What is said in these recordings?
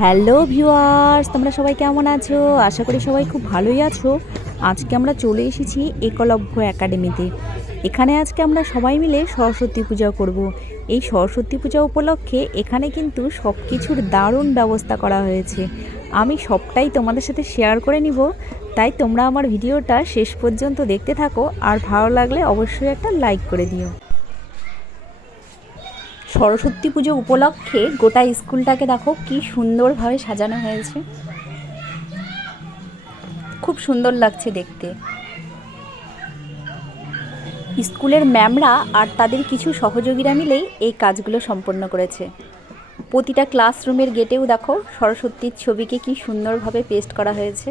Hello viewers, তোমরা সবাই কেমন আছো? আশা করি সবাই খুব ভালোই আছো। আজকে আমরা চলে এসেছি একলব্য একাডেমিতে। এখানে আজকে আমরা সবাই মিলে সরস্বতী পূজা করব। এই সরস্বতী পূজা উপলক্ষে এখানে কিন্তু সব কিছুর দারুণ ব্যবস্থা করা হয়েছে। আমি সবটাই তোমাদের সাথে শেয়ার করে নিব। তাই তোমরা আমার ভিডিওটা শেষ পর্যন্ত দেখতে থাকো। আর ভালো লাগলে অবশ্যই একটা লাইক করে দিও। সরস্বতী পুজো উপলক্ষে গোটা স্কুলটাকে দেখো কি সুন্দরভাবে সাজানো হয়েছে। খুব সুন্দর লাগছে দেখতে। স্কুলের ম্যামরা আর তাদের কিছু সহযোগীরা মিলেই এই কাজগুলো সম্পন্ন করেছে। প্রতিটা ক্লাসরুমের গেটেও দেখো সরস্বতীর ছবিকে কি সুন্দরভাবে পেস্ট করা হয়েছে।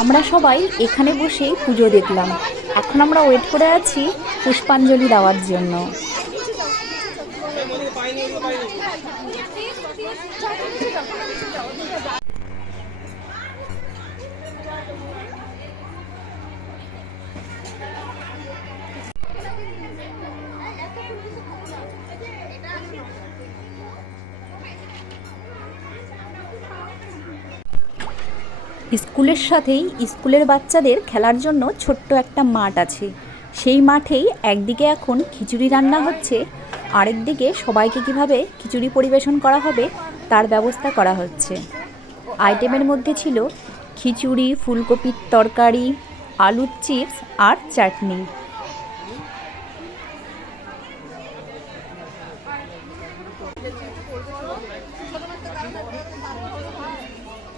আমরা সবাই এখানে বসেই পুজো দেখলাম। এখন আমরা ওয়েট করে আছি পুষ্পাঞ্জলি দেওয়ার জন্য। স্কুলের সাথেই স্কুলের বাচ্চাদের খেলার জন্য ছোট্ট একটা মাঠ আছে। সেই মাঠেই একদিকে এখন খিচুড়ি রান্না হচ্ছে, আরেকদিকে সবাইকে কীভাবে খিচুড়ি পরিবেশন করা হবে তার ব্যবস্থা করা হচ্ছে। আইটেমের মধ্যে ছিল খিচুড়ি, ফুলকপির তরকারি, আলুর চিপস আর চাটনি।